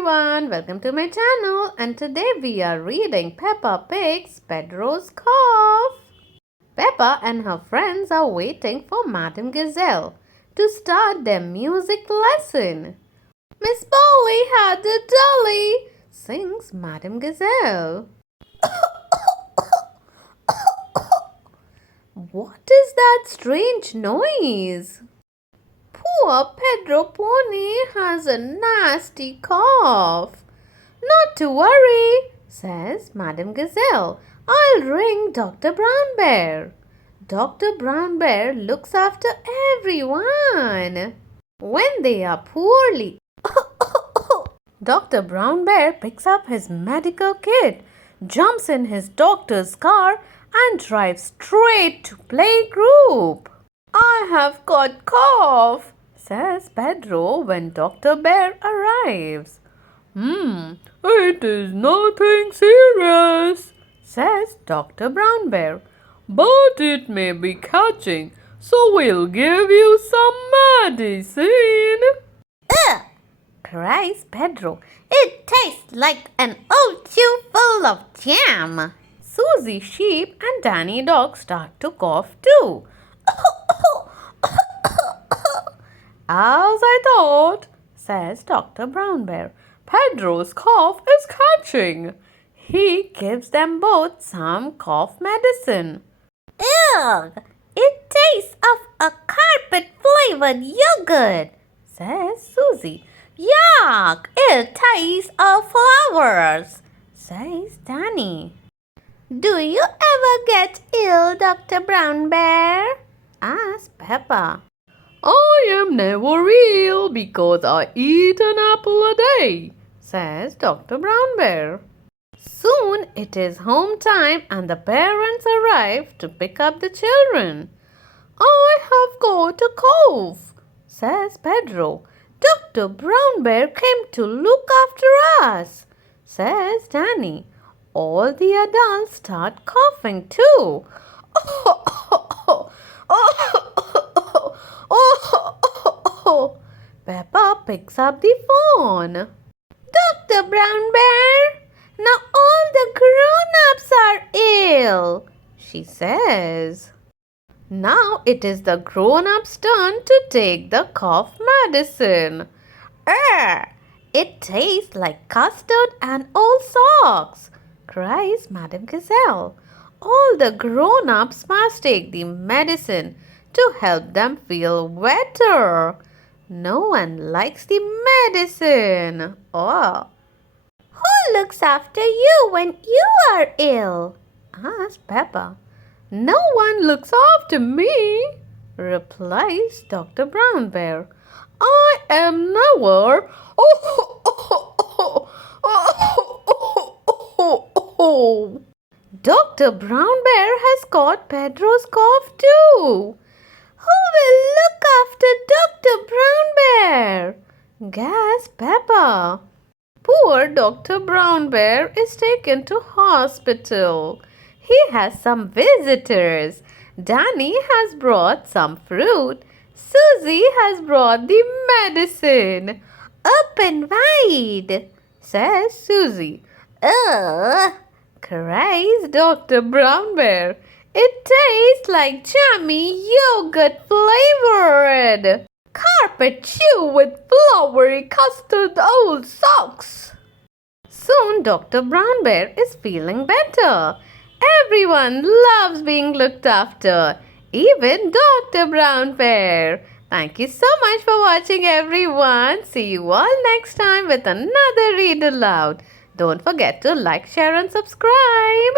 everyone, welcome to my channel, and today we are reading Peppa Pig's Pedro's Cough. Peppa and her friends are waiting for Madame Gazelle to start their music lesson. Miss Polly had a dolly, sings Madame Gazelle. What is that strange noise? Poor Pedro Pony has a nasty cough. Not to worry, says Madame Gazelle. I'll ring Dr. Brown Bear. Dr. Brown Bear looks after everyone when they are poorly. Dr. Brown Bear picks up his medical kit, jumps in his doctor's car and drives straight to playgroup. I have got cough, says Pedro when Dr. Bear arrives. It is nothing serious, says Dr. Brown Bear. But it may be catching, so we'll give you some medicine. Ugh! Cries Pedro. It tastes like an old shoe full of jam. Susie Sheep and Danny Dog start to cough too. As I thought, says Dr. Brown Bear. Pedro's cough is catching. He gives them both some cough medicine. Ugh! It tastes of a carpet-flavored yogurt, says Susie. Yuck! It tastes of flowers, says Danny. Do you ever get ill, Dr. Brown Bear? asks Peppa. I am never ill because I eat an apple a day, says Dr. Brown Bear. Soon it is home time and the parents arrive to pick up the children. I have got a cough, says Pedro. Dr. Brown Bear came to look after us, says Danny. All the adults start coughing too. Peppa picks up the phone. Dr. Brown Bear, now all the grown-ups are ill, she says. Now it is the grown-ups' turn to take the cough medicine. It tastes like custard and old socks, cries Madame Gazelle. All the grown-ups must take the medicine to help them feel better. No one likes the medicine. Oh. Who looks after you when you are ill? asks Peppa. No one looks after me, replies Dr. Brown Bear. I am nowhere. Dr. Brown Bear has got Pedro's cough too. Who will look after Dr. Brown Bear? gasped Peppa. Poor Dr. Brown Bear is taken to hospital. He has some visitors. Danny has brought some fruit. Susie has brought the medicine. Open wide, says Susie. Ugh, cries Dr. Brown Bear. It tastes like jammy yogurt flavored carpet shoe with flowery custard old socks. Soon Dr. Brown Bear is feeling better. Everyone loves being looked after, even Dr. Brown Bear. Thank you so much for watching, everyone. See you all next time with another Read Aloud. Don't forget to like, share and subscribe.